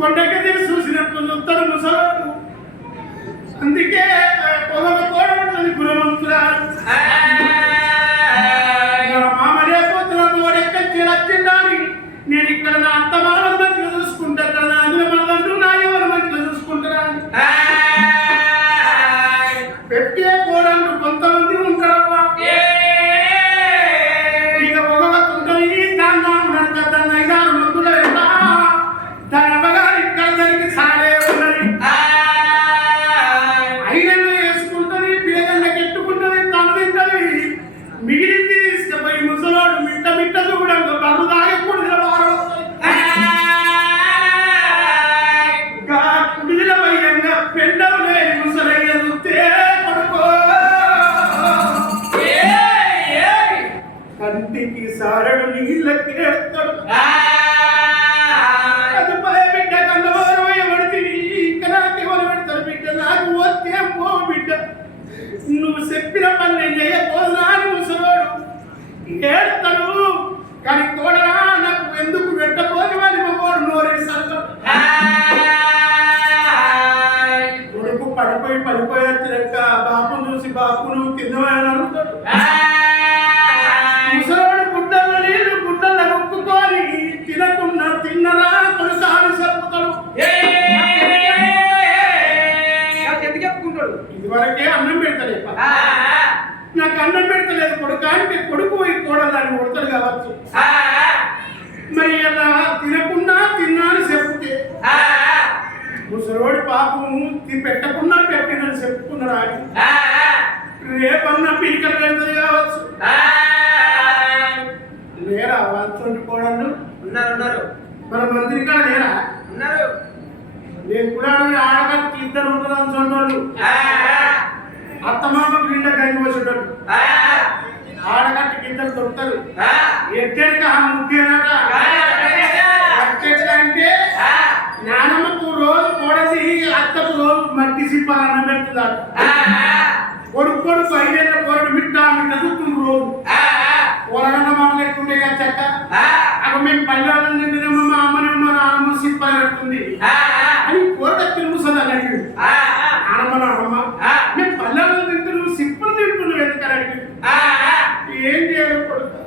కొండకి చూసినట్టు చూస్తాడు ముసలాడు. అందుకే పొగల కోడలు గుణవంతురాలు. మామలే పోతున్న తోడెక్కడికి వచ్చిండాలి. నేను ఇక్కడ నా అత్త వాళ్ళ మంచిగా చూసుకుంటా, నా అందులో మనందరూ నా ఎవరి మంచిగా చూసుకుంటాను. పెట్టే కోడళ్ళు కొంతమంది ఉంటారమ్మా. ఇక పొగవతుంటుంది దాన్ని నడకద్దాన్ని 5-6 మందులు దాని అమ్మగారు ఇక్కడ దానికి సాడే ఉన్నది. ఐరన్లు వేసుకుంటుంది, పిల్లగండకి ఎట్టుకుంటుంది, తను తింటుంది. మిగిలింది తీసుకుపోయి ముసలోడు మిట్ట మిట్ట కూడా బరువు తాగకూడదు. కుడిల వయ్యంగా పెండలు లేని ముసలయ్య చూస్తే కొడుకో కంటికి సారడు నీళ్ళకి ఎడతాడు. అది బిడ్డ కన్నవారు ఎవడితివి ఇక నాకెవరు పెడతారు బిడ్డ, నాకు వస్తే పో బిడ్డ, నువ్వు చెప్పిన పని నేను చేయకపోదునా అని ముసలోడు ఏడతాడు. కానీ కోడరా నాకు ఎందుకు పెట్టబోదు అని మగోడు నోరేడు సరసం. కొడుకు పడిపోయి వచ్చినాక బాపును చూసి బాపు నువ్వు తిన్నవని అడుగుతాడు. ముసలోడు గుడ్డల్లో నీళ్లు గుడ్డల్లో నొక్కుకొని తినకున్నా తిన్నరా కొడుకు అని చెప్పుతాడు. ఇదివరకే అన్నం పెడతలేదు, నాకు అన్నం పెడతలేదు కొడుకు అంటే కొడుకు పోయి కోడదాన్ని కొడతాడు కావచ్చు. మరి అలా తినకున్నా తిన్నా అని చెప్తే ముసలోడి పాపం పెట్టకున్నా పెట్టినని చెప్పుకున్నారా అని రేపన్నా పీకలు వెళ్తుంది కావచ్చు. లేరా వాళ్ళతోటి కోడళ్ళు ఉన్నారు. మన మంత్రి కాడ లేరా? ఉన్నారు. నేను కూడా ఆడగట్టు 2 ఉంటారు చోటోళ్ళు. అత్తమామకు నిండా గంగి వచ్చేటోళ్ళు ఆడగట్టుకి 2 దొరుకుతారు. ఎట్టేక ముఖ్యనట అంటే నానమ్మకు రోజు కోడసి అత్తకు రోజు మట్టి సిప్పాలు అన్నం పెడుతుందట. కొడుకు 5 ఏళ్ళ కోరడు మిట్ట చదువుతుంది రోజు. కూరగన్న మాటలు ఎక్కుంటే చెక్క అక్కడ మేము పల్లెలను తింటున్నామో మా అమ్మనేమో నానమ్మ సిప్పాలు పెడుతుంది అని కోరట తిరుగుతుంది అని అడిగింది. నానమ్మ మేము పల్లెలను తింటున్నాము సిప్పులు తింటున్నావు ఎందుకని అడిగింది. ఏం చేయాలి కొడుకు,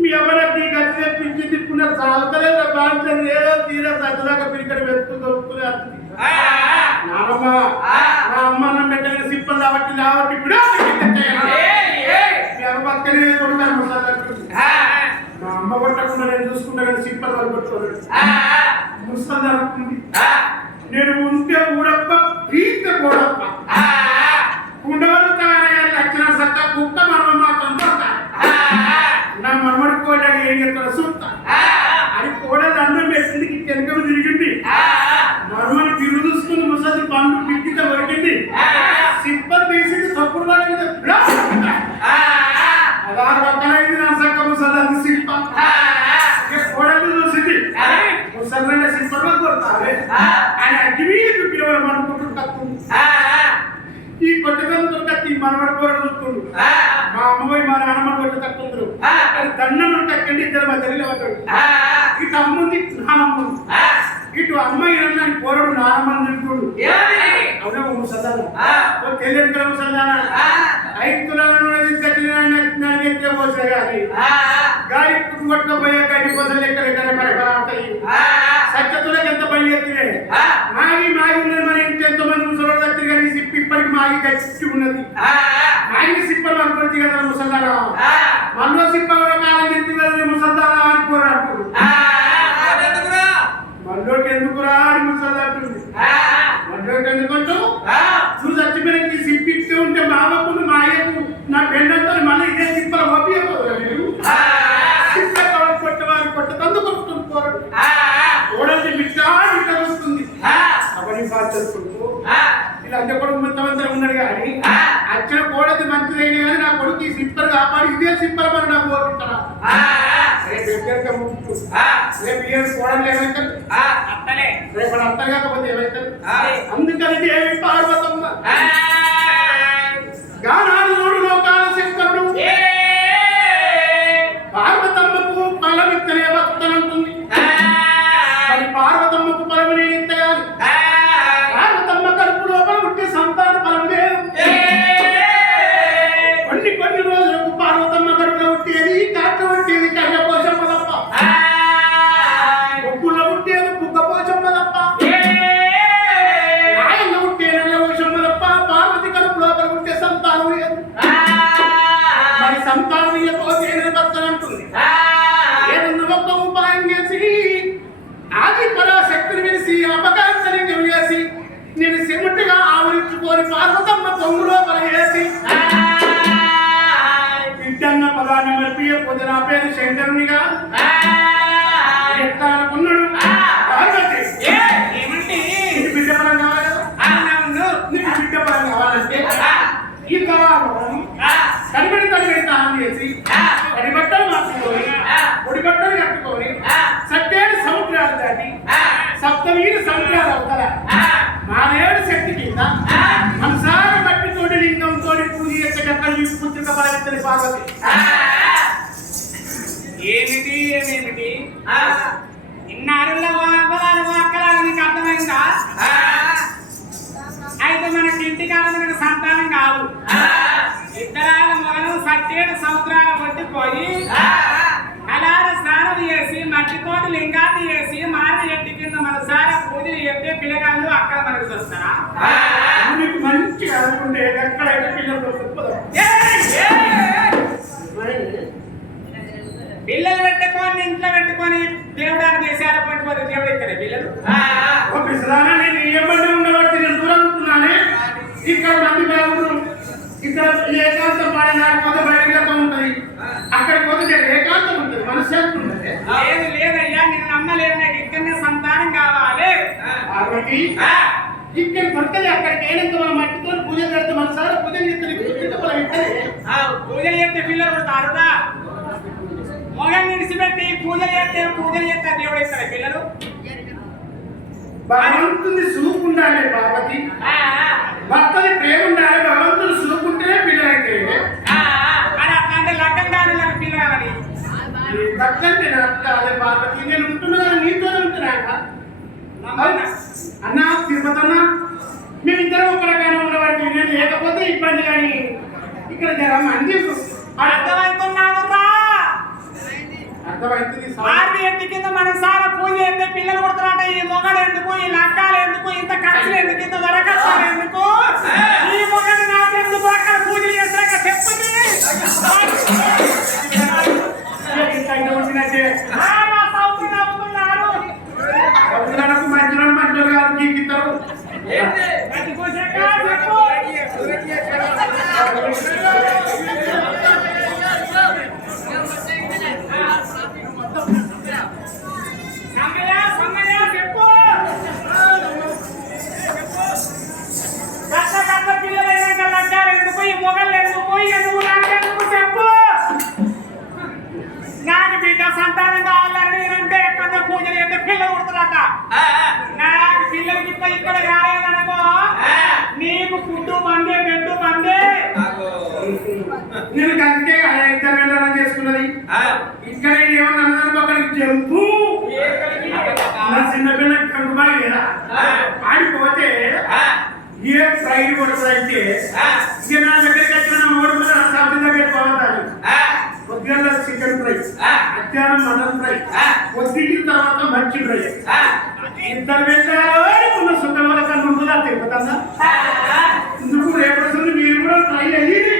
మీ ఎవరికి గది తెప్పించి తిప్పున్న సాగుతలేదు బాధ్యత ఏదో తీరా సజ్జదాకా పిరికడ వెతుకుని దొరుకుతుంది అర్థం. నానమ్మ నా అమ్మ అన్నం పెట్టిన సిప్పలు కాబట్టి ఇప్పుడు పక్కనే కొడుతాను మా అమ్మ కొట్టకుండా నేను చూసుకుంటా కానీ సిప్పలు వాళ్ళు కొట్టుకోలేదు. ముసలి జరుగుతుంది. నేను ఉంటే ఊడప్ప పీత కూడప్ప ఉండవలు తయారయ్యాలి లక్షణ సక్క కుక్క మనం మాత్రం నా మనమడి కోళ్ళగా ఏం చెప్తాడు చూస్తా అది కూడా అన్నం పెట్టింది వెనక తిరిగింది. మరమని తిరుగు చూసుకుని ముసలి పండు పిక్కిత వరికింది. సిప్పలు తీసింది తప్పుడు వాళ్ళ మీద అలా పక్కనైంది నా సక్క ముసలి అది సిప్ప కోడలు చూసింది. ముసలి సిప్పలు కొడతారు అని అగ్గి పిల్లలు అనుకుంటుంటా. ఈ కొట్టగలు కత్తి మనమడి కూర చూస్తుండు. మా అమ్మపోయి మా నాన్నమ్మ కొట్ట తక్కువ అది దండలు టక్కండి 2 మధ్యలో పడ్డాడు. ఇటు అమ్ముంది నానమ్మ, ఇటు అమ్మాయి అన్నాను కూరడు నానమ్మని తింటుడు. అవునా ముసల్దానా తెలియదు ముసల్దానా 5 తులాల కట్టిన పోసే కానీ గాలి కొట్టుకపోయే గడ్డి కోసం ఎక్కడ పడతాయి. సత్యతులకు ఎంత పని ఎత్తివే మాగి ఉన్నది. మన ఇంటి ఎంతో మంది ముసలు దగ్గర కానీ సిప్పి ఇప్పటికి మాగి గచ్చి ఉన్నది. మాగి సిప్పలు అనుకోవచ్చు కదా ముసల్దానా. మనలో సిప్పల కాలం ఎత్తి కదా ముసల్దానా అని కూర అంటారు. మనలోకి ఎందుకురా అని ముసల్దా అంటుంది. మనలోకి ఎందుకంటూ నువ్వు చచ్చిపోయినకి సిప్పిస్తూ ఉంటే మా బాబును మా అయ్యకు నా పెండంతో మళ్ళీ ఇదే సిప్పల ఒప్పియపోదు మీరు సిప్ప కొట్టవారు కొట్టతందు కొట్టుకుంటూ పోరాడు ఓడల్ని మిట్టా వస్తుంది. అవన్నీ బాగా తెలుసుకుంటూ ఇలా అంటే కొడుకు మొత్తమంతా ఉన్నాడు కానీ అచ్చిన కోడది మంచిదైన కానీ నా కొడుకు ఈ సిప్పలు కాపాడి ఇదే సిప్పల పని నాకు కోరుకుంటారా. రేపు ఏ కోడలు ఏమవుతారు రేపు అర్థం కాకపోతే ఏమవుతారు. అందుకని ఏమి పార్వతమ్మ గానాలు 3 లోకాల శంకరుడు పార్వతమ్మకు ఫలమిత్తనే భక్తనంటుంది. మరి పార్వతమ్మకు భారతీయపోతే భర్తనంటుంది ఏదన్నా ఒక్క ఉపాయం చేసి ఆది పరాశక్తిని పిలిచి అపకాంతలింగం చేసి నేను సిమెంట్గా ఆవరించుకొని పార్వతమ్మ పొంగులో పనిచేసి బిడ్డన్న పదాన్ని మరిపియకపోతే నా పేరు శంకరునిగా ఎట్లా అనుకున్నాడు బిడ్డ పరం కావాలి కదా నీకు బిడ్డ పరం కావాలంటే ఈ కళాలను తడిబడి తాను చేసి తడిబట్టలు మార్చుకొని పొడిబట్టలు కట్టుకొని సత్యేడు సముద్రాలు దాటి సప్తమీడు సముద్రాలు అవుతారా మానేడు శక్తి కింద మనసార మట్టితోటి లింగంతో పూజ చేసేటప్పుడు పుత్రిక బాధితుని పార్వతి ఏమిటి ఇన్నారుల అక్కలాలు నీకు అర్థమైందా? అయితే మనకి ఇంటికాల సంతానం కాదు ఇద్దరాల మొగలు సట్టేడు సముద్రాలు కొట్టిపోయి అలార స్నానం చేసి మట్టితోటి లింగాన్ని చేసి మారి ఎట్టి కింద మనసారా పూజలు చెప్పే పిల్లగాళ్ళు అక్కడ మనకు చూస్తారా? మంచిగా అనుకుంటే ఎక్కడైతే పిల్లలు పెట్టుకొని ఇంట్లో పెట్టుకొని దేవుడాన్ని చేశారా పట్టుకోరు దేవుడు ఇక్కడ పిల్లలు నేను ఏమన్నా ఉండబట్టి నేను దూరం ఉంటున్నానే ఇక్కడ మంది బాబులు ఇక్కడ ఏకాంతం పాడినాకపోతే బయటగా ఉంటుంది అక్కడికి పోతే ఏకాంతం ఉంటుంది మనశ్శాంతి ఉంటుంది లేదయ్యా నేను నమ్మలేదు నాకు ఇక్కడనే సంతానం కావాలి కాబట్టి ఇక్కడ దొరకదు అక్కడికి ఏనంత మనం మట్టితో పూజ చేస్తే మనసారి పూజ చేస్తే పూజలు చేస్తే పిల్లలు పుడతారుదా మొగని నిడిచిపెట్టి పూజలు చేస్తే దేవుడు ఇస్తాడు పిల్లలు భగవంతుని సూపు ఉండాలి పార్వతి భర్తని ప్రేమ ఉండాలి భగవంతుని సూపు ఉంటేనే పిల్లలైతే అని అట్లాంటి లగ్గం కానీ నాకు పిల్లగాలని భక్తంటే అదే పార్వతి నేను ఉంటున్నా నీతోనే ఉంటున్నా అన్నా తిరుపతన్నా మేమిద్దరం ఒక రకంగా ఉండబట్టి నేను లేకపోతే ఇబ్బంది కానీ ఇక్కడ జర మంది అర్థమవుతున్నాను రా అర్థమైంది ఎత్తి కింద మనం సారా పూజ చేస్తే పిల్లలు కొడుతున్నాట ఈ మొగడు ఎందుకు ఈ లగ్గాలు ఎందుకు ఇంత ఖర్చులు ఎందుకు ఇంత వరకట్టాలు ఎందుకు ఈ మొగడు నాకెందుకు అక్కడ పూజలు చేస్తాక చెప్పండి మంచి కాదు గీకిస్తారు మొగలు ఎందుకు ఎందుకు నాకెందుకు చెప్పు నాకు బిడ్డ సంతానం కావాలని నేనంటే ఎక్కడ పూజలు చేస్తే పిల్లలు కొడుతున్నాట నాకు పిల్లలకి ఇక్కడ కాలేదనుకో నీకు ఫుడ్డు బందే బెడ్డు బందే నేను కంటే ఇద్దరు వెళ్ళడం చేసుకున్నది ఇక్కడ ఏమన్నా ఒకరికి జంపు నా చిన్న పిల్లకి కంకుబాయి లేదా ఆడిపోతే ఏ ఫ్రైడ్ కొడుతుందంటే ఇక నా దగ్గరికి వచ్చిన నా మూడు పిల్లలు సబ్జీ దగ్గర పోతారు పొద్దున్న చికెన్ ఫ్రై మధ్యాహ్నం మటన్ ఫ్రై పొద్దున్న తర్వాత మంచి ఫ్రై ఇద్దరు వెళ్ళారు సుఖ వల్ల కనుకుంటుందా తిరుగుతుందా ఇందుకు రేపు మీరు కూడా ట్రై అయ్యింది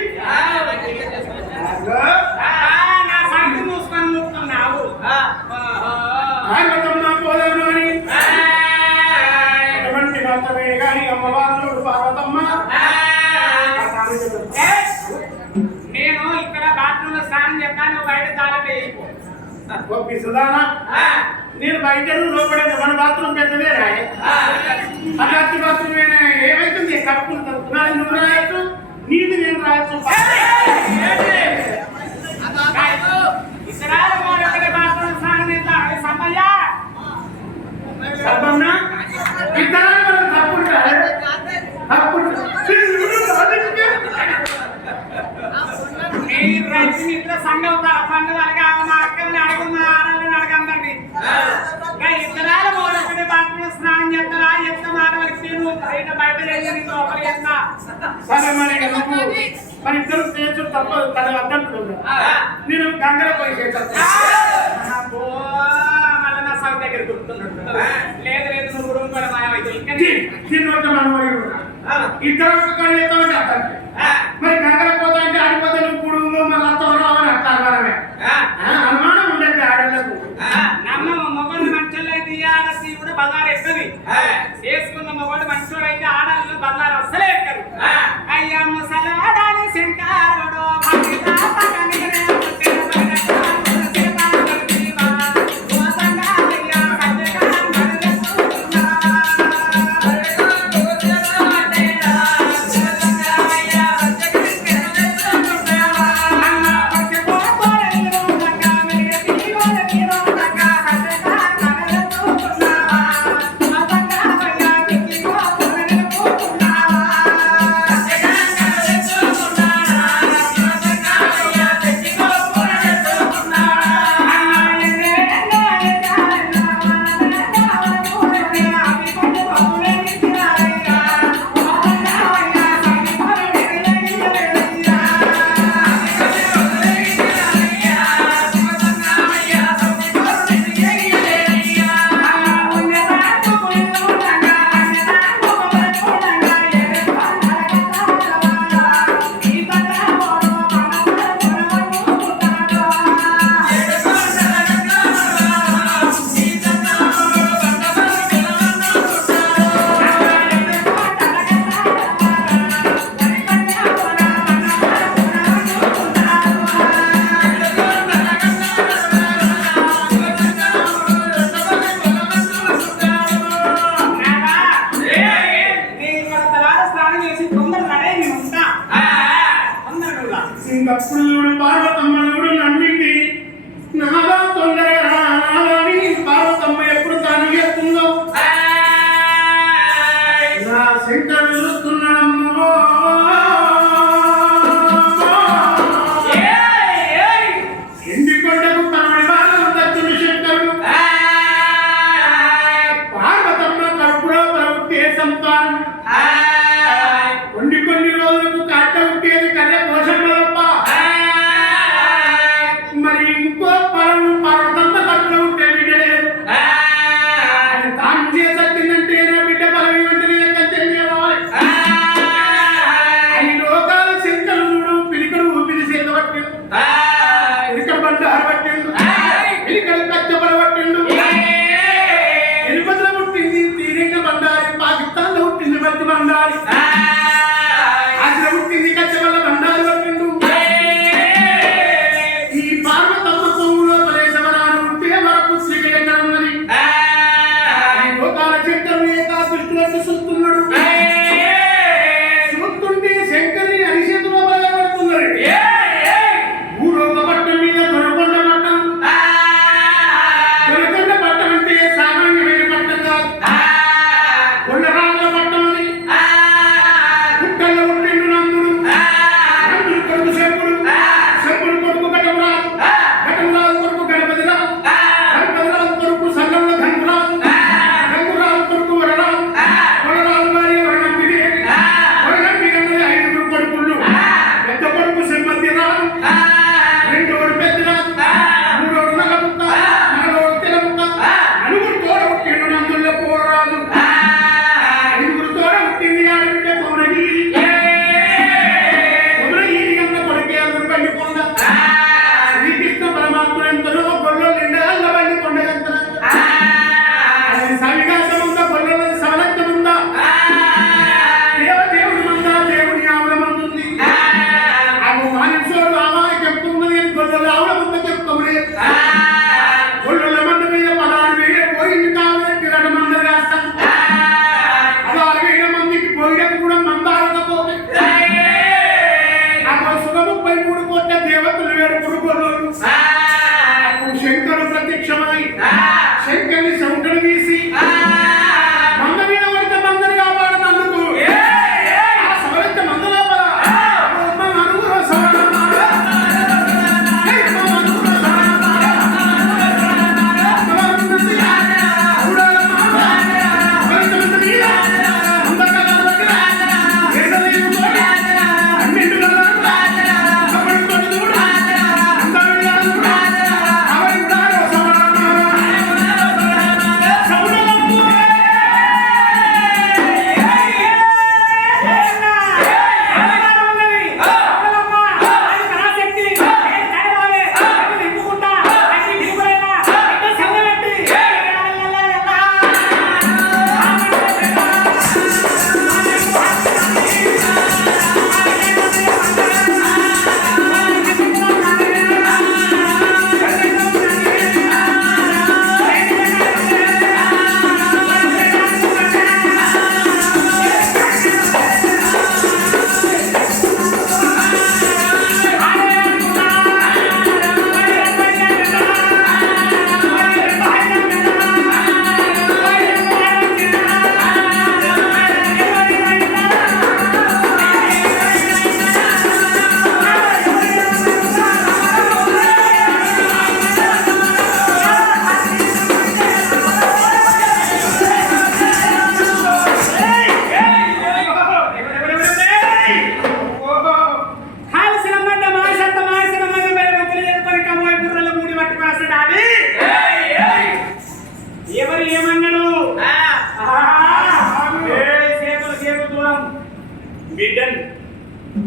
నా సంటి మూసుకొని మూస్తున్నావు పోదాను అని ఎటువంటి భర్తమే కానీ అమ్మవారు పార్వతమ్మ నేను ఇక్కడ బాత్రూమ్ లో స్నానం చేస్తాను బయట తాళమే సుధానా నేను బయట లోపడేది మన బాత్రూమ్ పెద్దదే రాయ అతి బాత్రూమ్ ఏమైతుంది కప్పులు తప్పుతున్నాను నువ్వు రాయొచ్చు నీది నేను రాయొచ్చు ఇక్కడ బాత్రూమ్ స్నానం చేస్తాను సమయ్య సబ్బన్న ఇద్దరు మనం తప్పుంటారు మీరు రైతు ఇంట్లో సండే అవుతారు పండుగ మా అక్కల్ని అడుగున్నా ఆడల్ని అడగండి ఇద్దరాలు ఒకటి బాత్రూమ్ స్నానం చేస్తారా ఎంత మానవులకి తీరు బయట లేని లోపల చేస్తా సరే మరి మన ఇద్దరు చేయొచ్చు తప్ప తన వద్దంటున్నా నేను గంగర పోయి చేస్తాను మళ్ళీ నా సౌ దగ్గర గుర్తున్నాడు లేదు లేదు నువ్వు రూమ్ కూడా మాయమైతే ఇంకా ఇద్దరు ఒక్క చేస్తామని చెప్తాను మరి గంగర పోతా అంటే ఆడిపోతే నువ్వు మళ్ళీ అత్తవరావు అని అనుమానం ఉండదు ఆడలకు. నమ్మము మొగలు మంచోళ్ళు అయితే ఇయ్యాల శివుడు బజార్ ఎక్కది చేసుకున్న మొగడు మంచోడు అయితే ఆడల్లో బజార్ అస్సలే ఎక్కదు. అయ్యా ముసలాడాని శంకారుడు భక్తిగా పగనిగనే పుట్టిన బయటకు శివాడు శివా మోసంగా అయ్యా సత్యగా నడుచుకున్నా ఇంకప్పుడు చూడు పార్వతమ్మ చూడు నమ్మింది నాగా తొందరగా నాగాని పార్వతమ్మ ఎప్పుడు తాను చేస్తుందో నా శంకరుడు చూస్తున్నాడమ్మో. ఎండి కొండకు తనడి బాగా దచ్చుడు శంకరుడు పార్వతమ్మ కడుపులో ప్రవృత్తి సంతానం కొన్ని రోజులకు కాట ఉట్టేది కదే పోషణ తప్ప మరి ఇంకో పరం పర్వతంత కడుపులో ఉంటే బిడ్డ లేదు. తాను చేసొచ్చిందంటే నా బిడ్డ బలం వెంటనే కచ్చేవాళ్ళు ఈ లోకాల శంకరుడు పిలికడు ఊపిరి చేత పట్టిండు పిలికడు బండ పట్టిండు పిలికడు కచ్చబల పట్టిండు తిరుపతిలో పుట్టింది తీరంగా బండారి పాకిస్తాన్ లో పుట్టింది మధ్య బండారి ఈ పార్వతమ్మ కొమ్ములో పరేశవరాలు ఉంటే వరకు శ్రీకేంద్ర ఉన్నది. లోకాల శంకరుని దృష్టిలో చూస్తున్నాడు చూస్తుంటే శంకరుని అరిచేతిలో బలపడుతున్నాడు. ఊరొక పట్టం మీద దొరకొండ పట్టం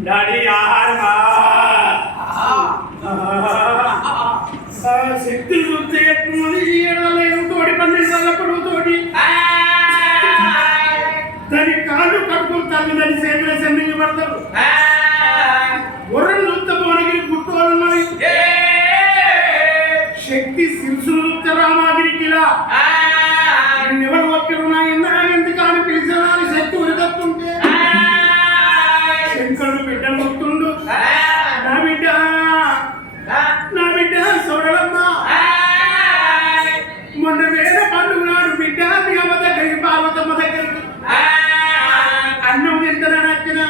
డాడీ ఆహారమా శక్తి చూస్తే ఎట్టున్నది ఏడలేదు తోడి 12 సార్లప్పుడు తోడి దాని కాళ్ళు కట్టుకుంటాను దాని సేతుల సెండింగ్ పడతారు గుర్రం చూస్తే భువనగిరి గుట్టోలున్నవి శక్తి శిరసులు చూస్తే రామాగిరికిలా ఎవరు ఒక్కరున్నా ఎందుకు అని పిలిచిన శక్తి ఉరికత్తుంటే శంకరుడు బిడ్డలు వస్తుండు నా బిడ్డ చూడలమ్మా మొన్న వేద పండుగ నాడు బిడ్డ మీ అమ్మ దగ్గరికి పార్వతమ్మ దగ్గరికి అన్నం తింటనా నచ్చిన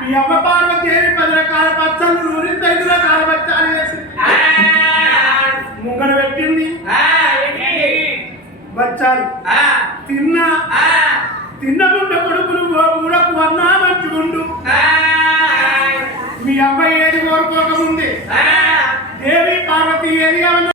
మీ అమ్మ పార్వతేవి 10 రకాల పచ్చళ్ళు నూరి 5 రకాల బచ్చాలు వేసి ముంగడ పెట్టింది బచ్చాలు తిన్నముండ కొడుకులు మూడకు అన్నా మంచుకుండు మీ అబ్బాయి